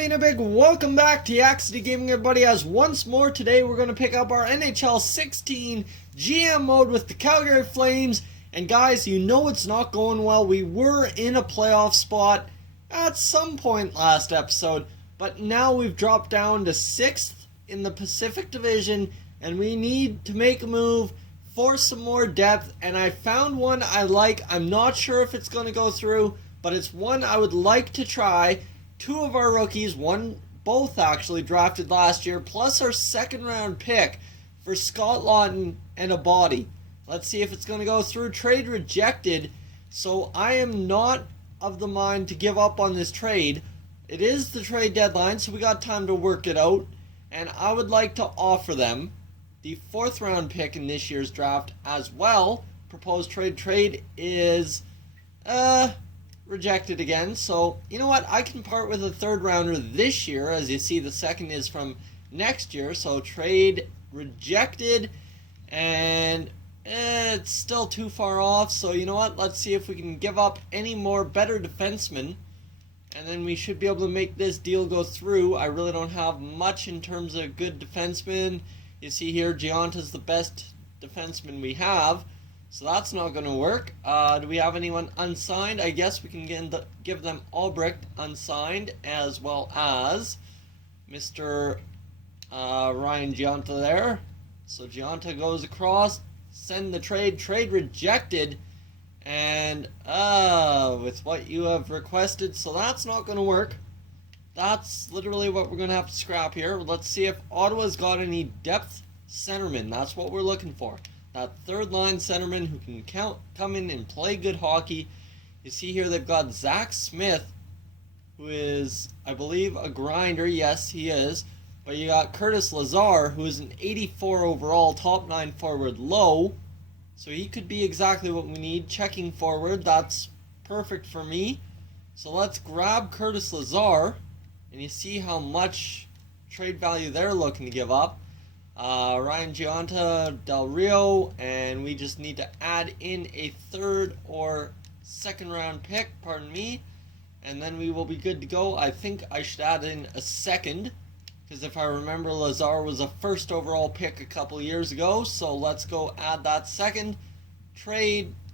everybody, and a big welcome back to Yak-City Gaming, everybody, as once more today we're going to pick up our NHL 16 GM mode with the Calgary Flames. And guys, you know it's not going well. We were in a playoff spot at some point last episode, but now we've dropped down to 6th in the Pacific Division, and we need to make a move for some more depth. And I found one I like. I'm not sure if it's going to go through, but it's one I would like to try. Two of our rookies, both actually drafted last year, plus our second round pick for Scott Laughton and a body. Let's see if it's going to go through. Trade rejected, so I am not of the mind to give up on this trade. It is the trade deadline, so we got time to work it out, and I would like to offer them the 4th round pick in this year's draft as well. Proposed trade is rejected again, so you know what, I can part with a 3rd rounder this year. As you see, the 2nd is from next year, so trade rejected, and it's still too far off. So you know what, let's see if we can give up any more better defensemen, and then we should be able to make this deal go through. I really don't have much in terms of good defensemen. You see here, Gionta's the best defenseman we have, so that's not going to work. Do we have anyone unsigned? I guess we can give them Albrecht unsigned, as well as Mr. Ryan Gionta there. So Gionta goes across, send the trade rejected, and with what you have requested, so that's not going to work. That's literally what we're going to have to scrap here. Let's see if Ottawa's got any depth centermen. That's what we're looking for. That 3rd line centerman who can come in and play good hockey. You see here they've got Zach Smith, who is, I believe, a grinder. Yes, he is. But you got Curtis Lazar, who is an 84 overall, top 9 forward, low. So he could be exactly what we need. Checking forward, that's perfect for me. So let's grab Curtis Lazar, and you see how much trade value they're looking to give up. Ryan Gionta, Del Rio, and we just need to add in a 3rd or 2nd round pick, pardon me, and then we will be good to go. I think I should add in a 2nd, because if I remember, Lazar was a 1st overall pick a couple years ago, so let's go add that 2nd.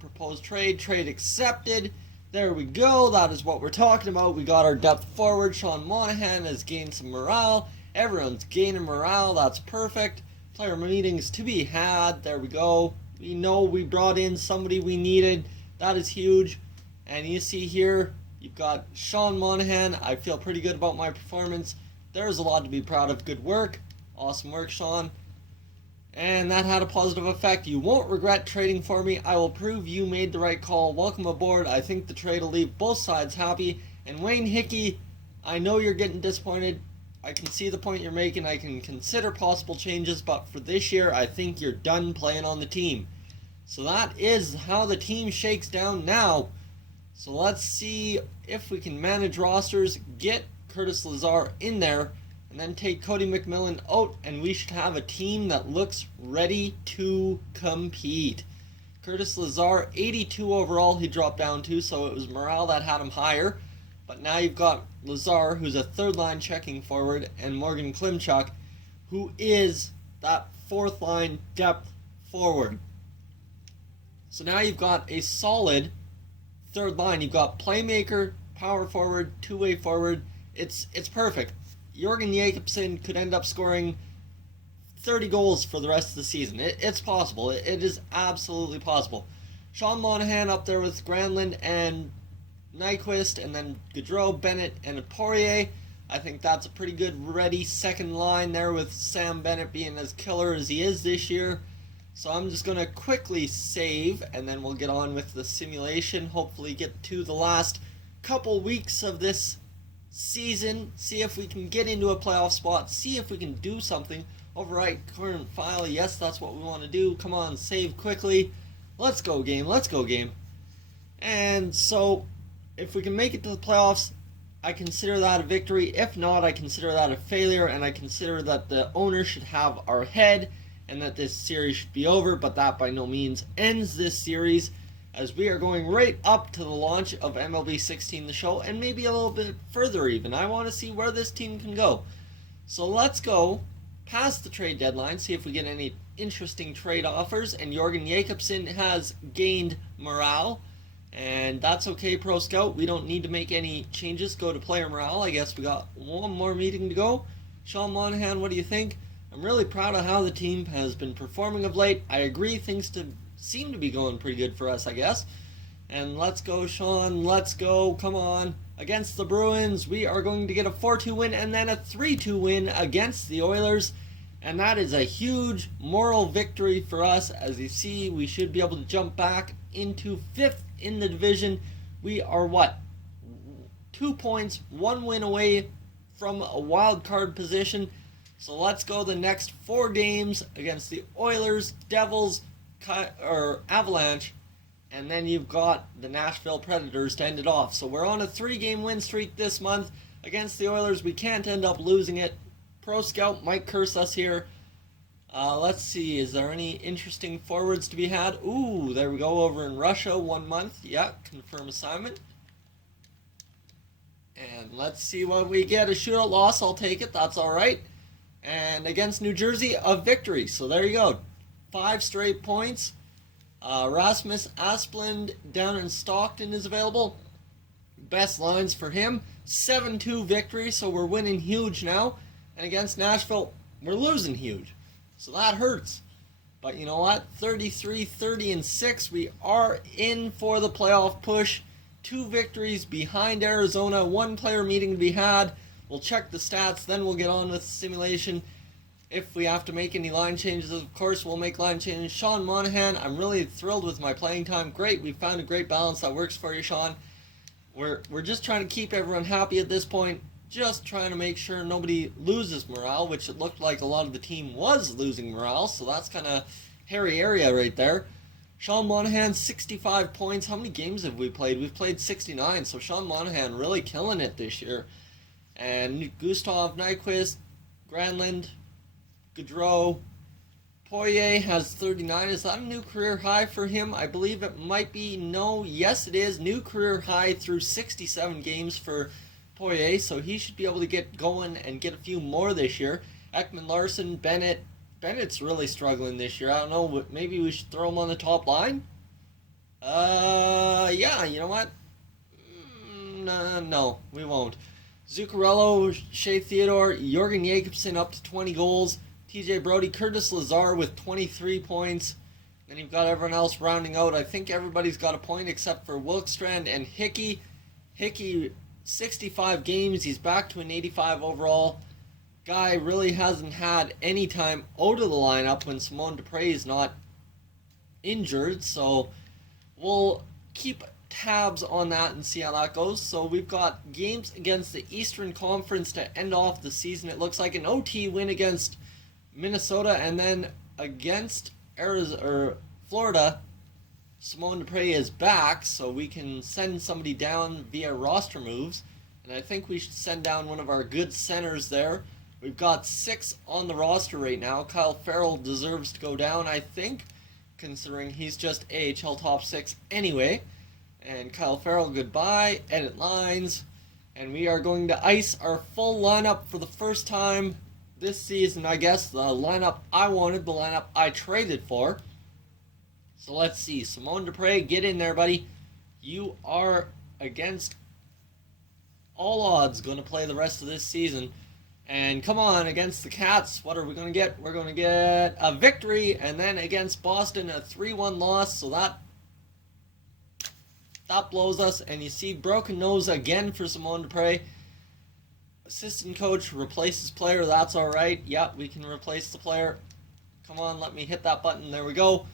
Proposed trade accepted. There we go, that is what we're talking about. We got our depth forward. Sean Monahan has gained some morale. Everyone's gaining morale, that's perfect. Player meetings to be had, there we go. We know we brought in somebody we needed, that is huge. And you see here, you've got Sean Monahan. I feel pretty good about my performance. There's a lot to be proud of. Good work, awesome work, Sean. And that had a positive effect. You won't regret trading for me. I will prove you made the right call. Welcome aboard. I think the trade will leave both sides happy. And Wayne Hickey, I know you're getting disappointed. I can see the point you're making. I can consider possible changes, but for this year, I think you're done playing on the team. So that is how the team shakes down now. So let's see if we can manage rosters, get Curtis Lazar in there, and then take Cody McMillan out, and we should have a team that looks ready to compete. Curtis Lazar, 82 overall, he dropped down to, so it was morale that had him higher. But now you've got Lazar, who's a 3rd line checking forward, and Morgan Klimchuk, who is that 4th line depth forward. So now you've got a solid 3rd line. You've got playmaker, power forward, 2-way forward. It's perfect. Jorgen Jacobsen could end up scoring 30 goals for the rest of the season. It's possible. It is absolutely possible. Sean Monahan up there with Granlund and Nyquist, and then Gaudreau, Bennett, and Poirier. I think that's a pretty good ready 2nd line there, with Sam Bennett being as killer as he is this year. So I'm just going to quickly save, and then we'll get on with the simulation. Hopefully get to the last couple weeks of this season, see if we can get into a playoff spot, see if we can do something. Overwrite current file, yes, that's what we want to do. Come on, save quickly. Let's go game, let's go game. And so if we can make it to the playoffs, I consider that a victory. If not, I consider that a failure, and I consider that the owner should have our head and that this series should be over, but that by no means ends this series. as we are going right up to the launch of MLB 16 The Show, and maybe a little bit further even. I want to see where this team can go. So let's go past the trade deadline, see if we get any interesting trade offers. And Jorgen Jacobsen has gained morale, and that's okay, Pro Scout. We don't need to make any changes. Go to player morale. I guess we got one more meeting to go. Sean Monahan, what do you think? I'm really proud of how the team has been performing of late. I agree, things seem to be going pretty good for us, I guess. And let's go, Sean. Let's go. Come on. Against the Bruins, we are going to get a 4-2 win and then a 3-2 win against the Oilers. And that is a huge moral victory for us. As you see, we should be able to jump back into 5th in the division. We are, 2 points, 1 win away from a wild card position. So let's go the next 4 games against the Oilers, Devils, Avalanche, and then you've got the Nashville Predators to end it off. So we're on a 3-game win streak this month against the Oilers. We can't end up losing it. Pro Scout might curse us here. Let's see, is there any interesting forwards to be had? Ooh, there we go, over in Russia, 1 month. Yeah, confirm assignment. And let's see what we get. A shootout loss, I'll take it, that's alright. And against New Jersey, a victory. So there you go. 5 straight points. Rasmus Asplund down in Stockton is available. Best lines for him. 7-2 victory, so we're winning huge now. And against Nashville, we're losing huge. So that hurts. But you know what? 33-30-6. We are in for the playoff push. 2 victories behind Arizona. 1 player meeting to be had. We'll check the stats, then we'll get on with the simulation. If we have to make any line changes, of course, we'll make line changes. Sean Monahan, I'm really thrilled with my playing time. Great, we found a great balance that works for you, Sean. We're just trying to keep everyone happy at this point. Just trying to make sure nobody loses morale, which it looked like a lot of the team was losing morale, so that's kind of hairy area right there. Sean Monahan, 65 points. How many games have we played? We've played 69, so Sean Monahan really killing it this year. And Gustav Nyquist, Granlund, Gaudreau, Poirier has 39. Is that a new career high for him? I believe it might be. No, yes it is. New career high through 67 games for Poirier, so he should be able to get going and get a few more this year. Ekman Larson, Bennett. Bennett's really struggling this year. I don't know, maybe we should throw him on the top line? Yeah, you know what? No, we won't. Zuccarello, Shea Theodore, Jorgen Jacobsen up to 20 goals. TJ Brody, Curtis Lazar with 23 points. Then you've got everyone else rounding out. I think everybody's got a point except for Wilkstrand and Hickey. Hickey, 65 games. He's back to an 85 overall. Guy really hasn't had any time out of the lineup when Simone Dupre is not injured. So we'll keep tabs on that and see how that goes. So we've got games against the Eastern Conference to end off the season. It looks like an OT win against Minnesota, and then against Florida, Simone Dupre is back, so we can send somebody down via roster moves. And I think we should send down one of our good centers there. We've got 6 on the roster right now. Kyle Farrell deserves to go down, I think, considering he's just AHL top 6 anyway. And Kyle Farrell, goodbye. Edit lines. And we are going to ice our full lineup for the first time this season, I guess. The lineup I wanted, the lineup I traded for. So let's see. Simone Dupre, get in there, buddy. You are against all odds going to play the rest of this season. And come on, against the Cats, what are we going to get? We're going to get a victory. And then against Boston, a 3-1 loss. So that blows us. And you see broken nose again for Simone Dupre. Assistant coach replaces player. That's all right. Yep, we can replace the player. Come on, let me hit that button. There we go.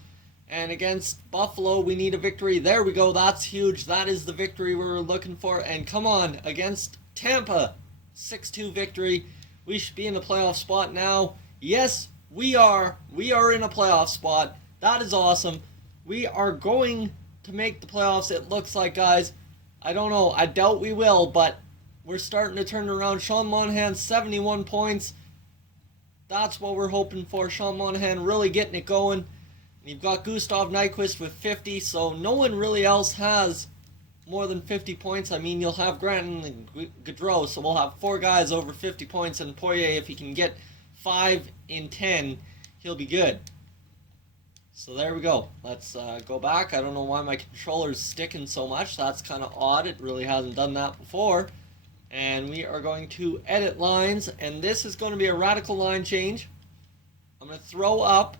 And against Buffalo, we need a victory. There we go. That's huge. That is the victory we were looking for. And come on, against Tampa, 6-2 victory. We should be in a playoff spot now. Yes, we are. We are in a playoff spot. That is awesome. We are going to make the playoffs, it looks like, guys. I don't know. I doubt we will, but we're starting to turn around. Sean Monahan, 71 points. That's what we're hoping for. Sean Monahan really getting it going. You've got Gustav Nyquist with 50, so no one really else has more than 50 points. I mean, you'll have Granton and Gaudreau, so we'll have 4 guys over 50 points, and Poirier, if he can get 5 in 10, he'll be good. So there we go. Let's go back. I don't know why my controller's sticking so much. That's kind of odd. It really hasn't done that before. And we are going to edit lines, and this is going to be a radical line change. I'm going to throw up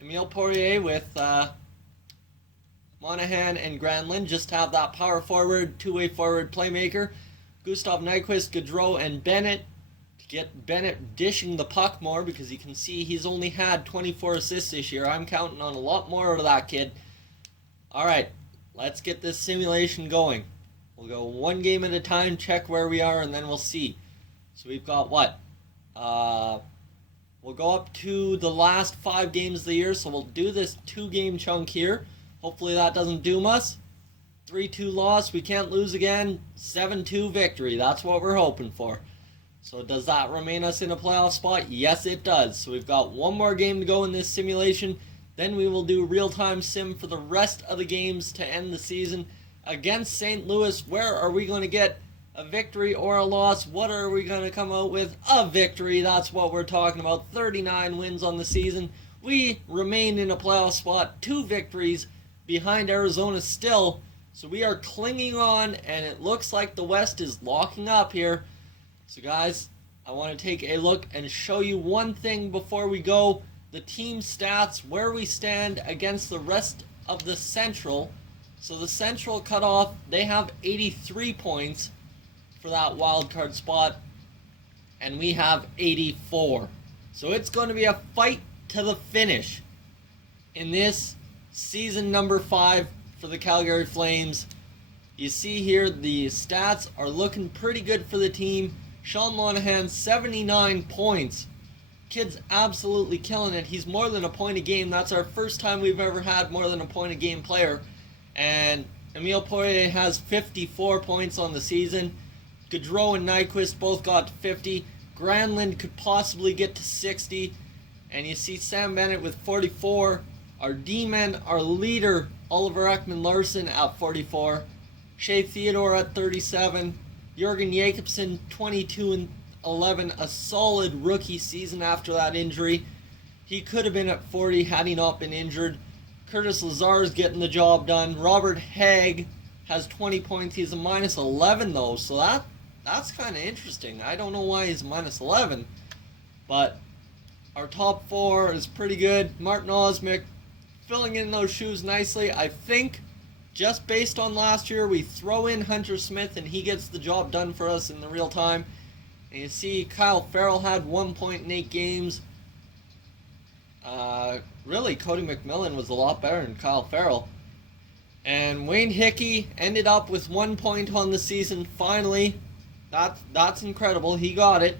Emile Poirier with Monahan and Granlund. Just have that power forward, two-way forward playmaker. Gustav Nyquist, Gaudreau, and Bennett. To get Bennett dishing the puck more, because you can see he's only had 24 assists this year. I'm counting on a lot more of that kid. Alright, let's get this simulation going. We'll go one game at a time, check where we are, and then we'll see. So we've got what? We'll go up to the last 5 games of the year, so we'll do this 2-game chunk here. Hopefully that doesn't doom us. 3-2 loss, we can't lose again. 7-2 victory, that's what we're hoping for. So does that remain us in a playoff spot? Yes, it does. So we've got one more game to go in this simulation. Then we will do real-time sim for the rest of the games to end the season. Against St. Louis, where are we going to get a victory or a loss? What are we going to come out with? A victory. That's what we're talking about. 39 wins on the season. We remain in a playoff spot. 2 victories behind Arizona still. So we are clinging on, and it looks like the West is locking up here. So guys, I want to take a look and show you one thing before we go. The team stats, where we stand against the rest of the Central. So the Central cutoff, they have 83 points for that wild card spot, and we have 84. So it's going to be a fight to the finish in this season number 5 for the Calgary Flames. You see here the stats are looking pretty good for the team. Sean Monahan, 79 points. Kid's absolutely killing it. He's more than a point a game. That's our first time we've ever had more than a point a game player. And Emile Poirier has 54 points on the season. Gaudreau and Nyquist both got to 50. Granlund could possibly get to 60. And you see Sam Bennett with 44. Our D-men, our leader, Oliver Ekman-Larsson at 44. Shea Theodore at 37. Jürgen Jacobsen, 22 and 11. A solid rookie season after that injury. He could have been at 40 had he not been injured. Curtis Lazar is getting the job done. Robert Haig has 20 points. He's a minus 11 though, so that's kind of interesting. I don't know why he's minus 11, but our top 4 is pretty good. Martin Osmick filling in those shoes nicely. I think just based on last year, we throw in Hunter Smith and he gets the job done for us in the real time. And you see Kyle Farrell had 1 point in 8 games. Really, Cody McMillan was a lot better than Kyle Farrell. And Wayne Hickey ended up with 1 point on the season, finally. That's incredible. He got it.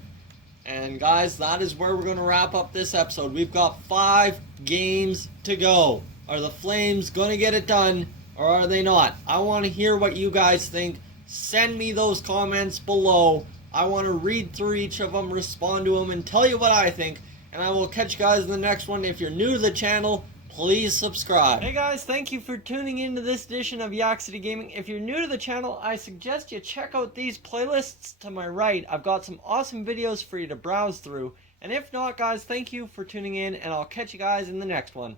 And guys, that is where we're going to wrap up this episode. We've got 5 games to go. Are the Flames going to get it done, or are they not? I want to hear what you guys think. Send me those comments below. I want to read through each of them, respond to them, and tell you what I think. And I will catch you guys in the next one. If you're new to the channel, please subscribe. Hey guys, thank you for tuning into this edition of Yak-City Gaming. If you're new to the channel, I suggest you check out these playlists to my right. I've got some awesome videos for you to browse through. And if not, guys, thank you for tuning in, and I'll catch you guys in the next one.